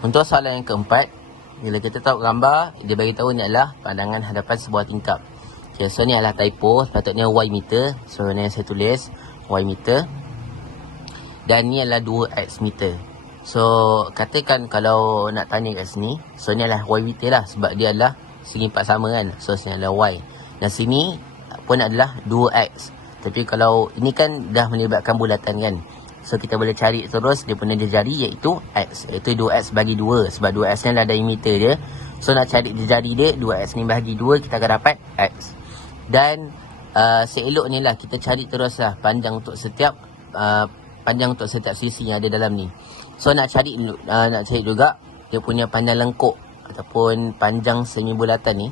Untuk soalan yang keempat, bila kita tahu gambar, dia beritahu ni adalah pandangan hadapan sebuah tingkap. Okay, so ni adalah typo, sepatutnya Y meter. So ni saya tulis Y meter. Dan ni adalah 2X meter. So katakan kalau nak tanya kat sini, so ni adalah Y meter lah, sebab dia adalah segi empat sama kan. So sini adalah Y. Dan sini pun adalah 2X. Tapi kalau ini kan dah melibatkan bulatan kan. So kita boleh cari terus dia punya jari, iaitu X, iaitu 2X bagi 2. Sebab 2X ni adalah diameter dia. So nak cari jari dia, 2X ni bagi 2, kita akan dapat X. Dan seelok ni lah kita cari terus lah panjang untuk setiap sisi yang ada dalam ni. So nak cari juga dia punya panjang lengkuk ataupun panjang semi bulatan ni.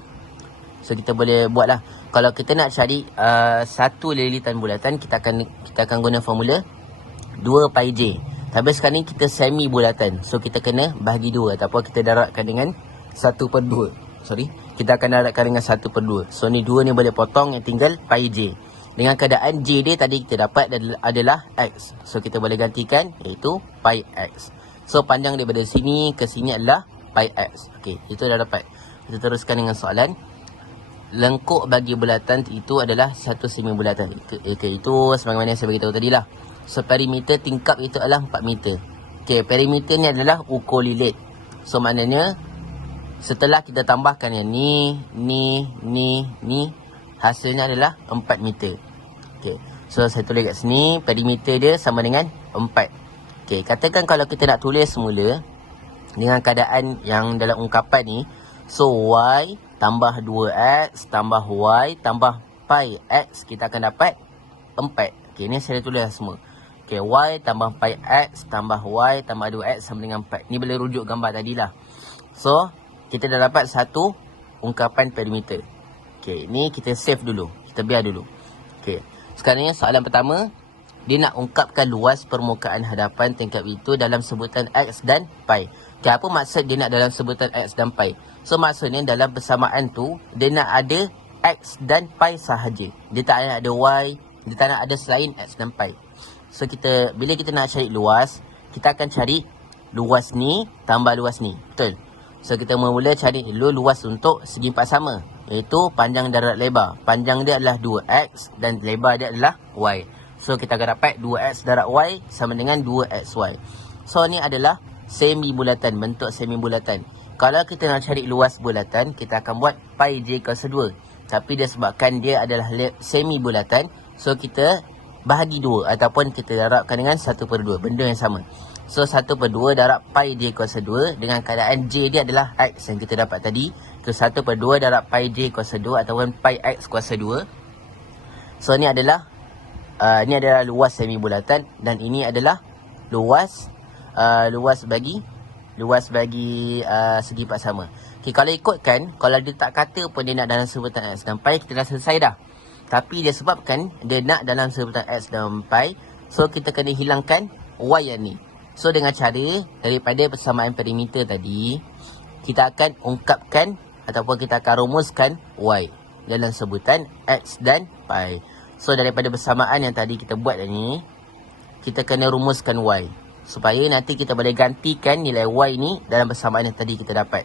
So kita boleh buat lah. Kalau kita nak cari satu lilitan bulatan, kita akan guna formula 2 pi j. Tapi sekarang ni kita semi bulatan, so kita kena bahagi 2 ataupun kita darabkan dengan 1/2. Kita akan darabkan dengan 1/2. So ni 2 ni boleh potong, yang tinggal pi j. Dengan keadaan j dia tadi kita dapat adalah x. So kita boleh gantikan, iaitu pi x. So panjang daripada sini ke sini adalah pi x. Okey, itu dah dapat. Kita teruskan dengan soalan. Lengkuk bagi bulatan itu adalah satu semi bulatan. Itu sebagaimana yang saya beritahu tadi lah. So perimeter tingkap itu adalah 4 meter. Okey, perimeter ni adalah ukur lilit. So maknanya setelah kita tambahkan yang ni, hasilnya adalah 4 meter. Okey, so saya tulis kat sini, perimeter dia sama dengan 4. Okey, katakan kalau kita nak tulis semula dengan keadaan yang dalam ungkapan ni, so Y tambah 2X tambah Y tambah pi X, kita akan dapat 4. Okey, ni saya tulis semua. Okey, Y tambah pi X tambah Y tambah 2X sama dengan 4. Ni boleh rujuk gambar tadilah. So kita dah dapat satu ungkapan perimeter. Okey, ni kita save dulu. Kita biar dulu. Okey, sekarang ni soalan pertama. Dia nak ungkapkan luas permukaan hadapan tingkap itu dalam sebutan X dan pi. Okey, apa maksud dia nak dalam sebutan X dan pi? So maksudnya dalam persamaan tu, dia nak ada X dan pi sahaja. Dia tak nak ada Y, dia tak nak ada selain X dan pi. So bila kita nak cari luas, kita akan cari luas ni tambah luas ni. Betul? So kita mula cari dulu luas untuk segi empat sama, iaitu panjang darab lebar. Panjang dia adalah 2X dan lebar dia adalah Y. So kita akan dapat 2X darab Y sama dengan 2XY. So ni adalah semi bulatan, bentuk semi bulatan. Kalau kita nak cari luas bulatan, kita akan buat pi j kuasa 2. Tapi disebabkan dia adalah semi bulatan, so kita bahagi 2 ataupun kita darabkan dengan 1/2, benda yang sama. So 1/2 darab pi j kuasa 2 dengan keadaan j dia adalah X yang kita dapat tadi. So 1/2 darab pi j kuasa 2 ataupun pi X kuasa 2. So ni adalah luas semi bulatan dan ini adalah luas bagi segi empat sama. Okay, kalau ikutkan, kalau dia tak kata pun dia nak dalam sebutan X dan pi, kita dah selesai dah. Tapi dia sebabkan dia nak dalam sebutan X dan pi, so kita kena hilangkan Y yang ni. So dengan cara daripada persamaan perimeter tadi, kita akan ungkapkan ataupun kita akan rumuskan Y dalam sebutan X dan pi. So daripada persamaan yang tadi kita buat ni, kita kena rumuskan Y supaya nanti kita boleh gantikan nilai Y ni dalam persamaan yang tadi kita dapat.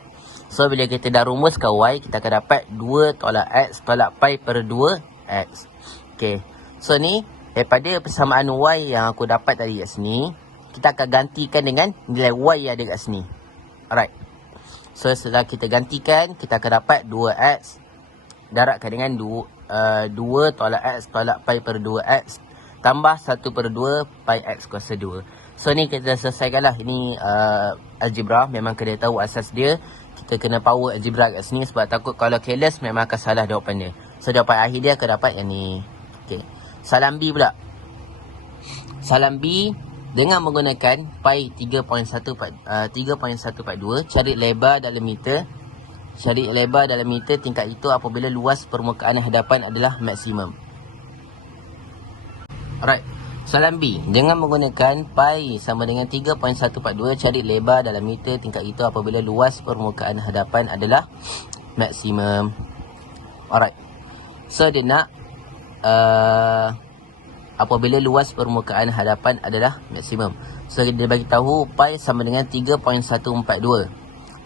So bila kita dah rumuskan Y, kita akan dapat 2 tolak X tolak pi per 2X. Okay, so ni daripada persamaan Y yang aku dapat tadi kat sini, kita akan gantikan dengan nilai Y yang ada kat sini. Alright. So setelah kita gantikan, kita akan dapat 2X darabkan dengan 2 tolak X tolak pi per 2X tambah 1/2 pi X kuasa 2. So ni kita selesaikan lah. Ini algebra, memang kena tahu asas dia. Kita kena power algebra kat sini sebab takut kalau careless memang akan salah jawapan dia. So jawapan akhir dia akan dapat yang ni. Okay. Soalan B pula. Soalan B, dengan menggunakan pi 3.142, cari lebar dalam meter. Cari lebar dalam meter tingkat itu apabila luas permukaan hadapan adalah maksimum. Alright. Soalan B, dengan menggunakan pi sama dengan 3.142, cari lebar dalam meter tingkat itu apabila luas permukaan hadapan adalah maksimum. Alright. So dia nak apabila luas permukaan hadapan adalah maksimum. So dia bagi tahu pi sama dengan 3.142.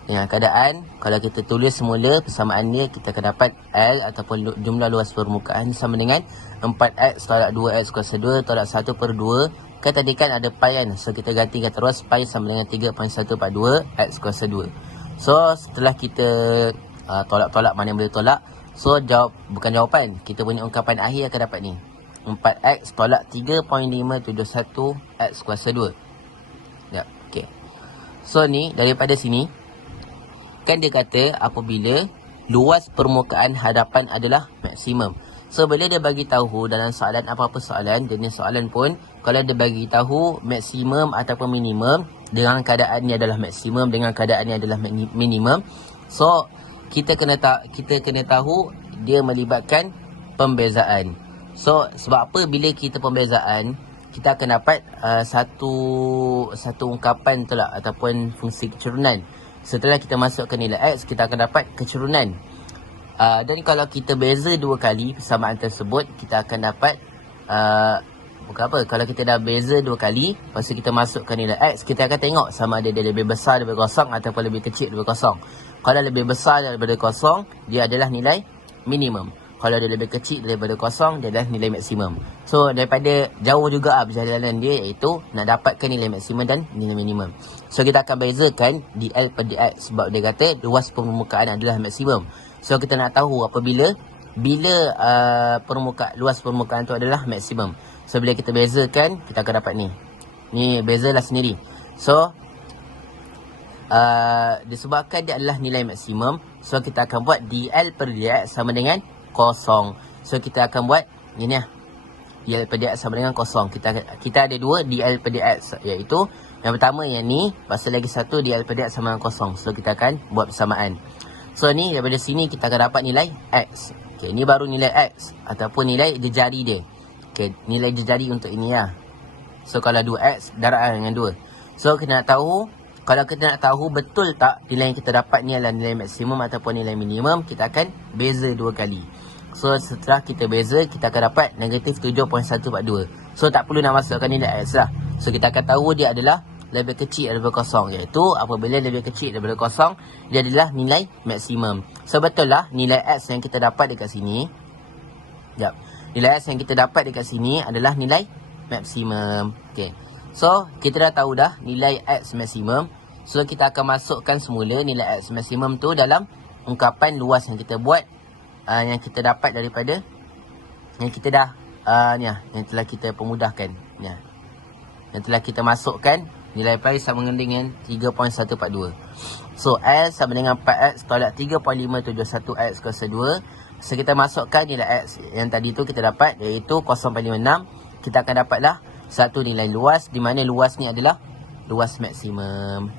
Dengan keadaan kalau kita tulis semula persamaan dia, kita akan dapat L ataupun jumlah luas permukaan sama dengan 4x tolak 2x kuasa 2 tolak 1 per 2. Kan tadi kan ada pi kan, so kita gantikan terus pi sama dengan 3.142 x kuasa 2. So setelah kita tolak-tolak mana yang boleh tolak, so bukan jawapan, kita punya ungkapan akhir akan dapat ni 4x tolak 3.571 x kuasa 2. Ya, okey. So ni daripada sini kan dia kata apabila luas permukaan hadapan adalah maksimum. So bila dia bagi tahu dalam soalan apa-apa soalan, jenis soalan pun kalau dia bagi tahu maksimum ataupun minimum dengan keadaan ni adalah maksimum, dengan keadaan ni adalah minimum, so kita kena tahu dia melibatkan pembezaan. So sebab apa bila kita pembezaan, kita akan dapat satu ungkapan tu lah ataupun fungsi kecurunan. Setelah kita masukkan nilai X, kita akan dapat kecurunan. Dan kalau kita beza dua kali persamaan tersebut, kita akan dapat bukan apa, kalau kita dah beza dua kali, lepas tu kita masukkan nilai X, kita akan tengok sama ada dia lebih besar daripada kosong ataupun lebih kecil daripada kosong. Kalau lebih besar daripada kosong, dia adalah nilai minimum. Kalau dia lebih kecil daripada kosong, dia adalah nilai maksimum. So daripada jauh juga perjalanan dia, iaitu nak dapatkan nilai maksimum dan nilai minimum. So kita akan bezakan dl per dx sebab dia kata luas permukaan adalah maksimum. So kita nak tahu apabila luas permukaan tu adalah maksimum. So bila kita bezakan, kita akan dapat ni. Ni bezalah sendiri. So disebabkan dia adalah nilai maksimum, so kita akan buat dl per dx sama dengan kosong. So kita akan buat ni lah, dl per dx sama dengan kosong. Kita ada dua dl per dx, iaitu yang pertama yang ni, pasal lagi satu dl per dx sama dengan kosong. So kita akan buat persamaan. So ni daripada sini kita akan dapat nilai x. Okay, ni baru nilai x ataupun nilai jejari dia. Okay, nilai jejari untuk ini lah. So kalau 2x darab dengan 2. So kita nak tahu, kalau kita nak tahu betul tak nilai yang kita dapat ni adalah nilai maksimum ataupun nilai minimum, kita akan beza dua kali. So setelah kita beza, kita akan dapat negatif 7.142. So tak perlu nak masukkan nilai x lah. So kita akan tahu dia adalah lebih kecil daripada kosong, iaitu apabila lebih kecil daripada kosong, dia adalah nilai maksimum. So betul lah nilai x yang kita dapat dekat sini. Sekejap. Nilai x yang kita dapat dekat sini adalah nilai maksimum. Okay. So kita dah tahu dah nilai x maksimum. So kita akan masukkan semula nilai x maksimum tu dalam ungkapan luas yang kita buat, yang kita dapat daripada yang kita dah yang telah kita pemudahkan ni. Yang telah kita masukkan nilai pi sama dengan 3.142. So L sama dengan 4x tolak 3.571 x kuasa 2. So kita masukkan nilai x yang tadi tu kita dapat, iaitu 0.56. Kita akan dapatlah satu nilai luas, di mana luas ni adalah luas maksimum.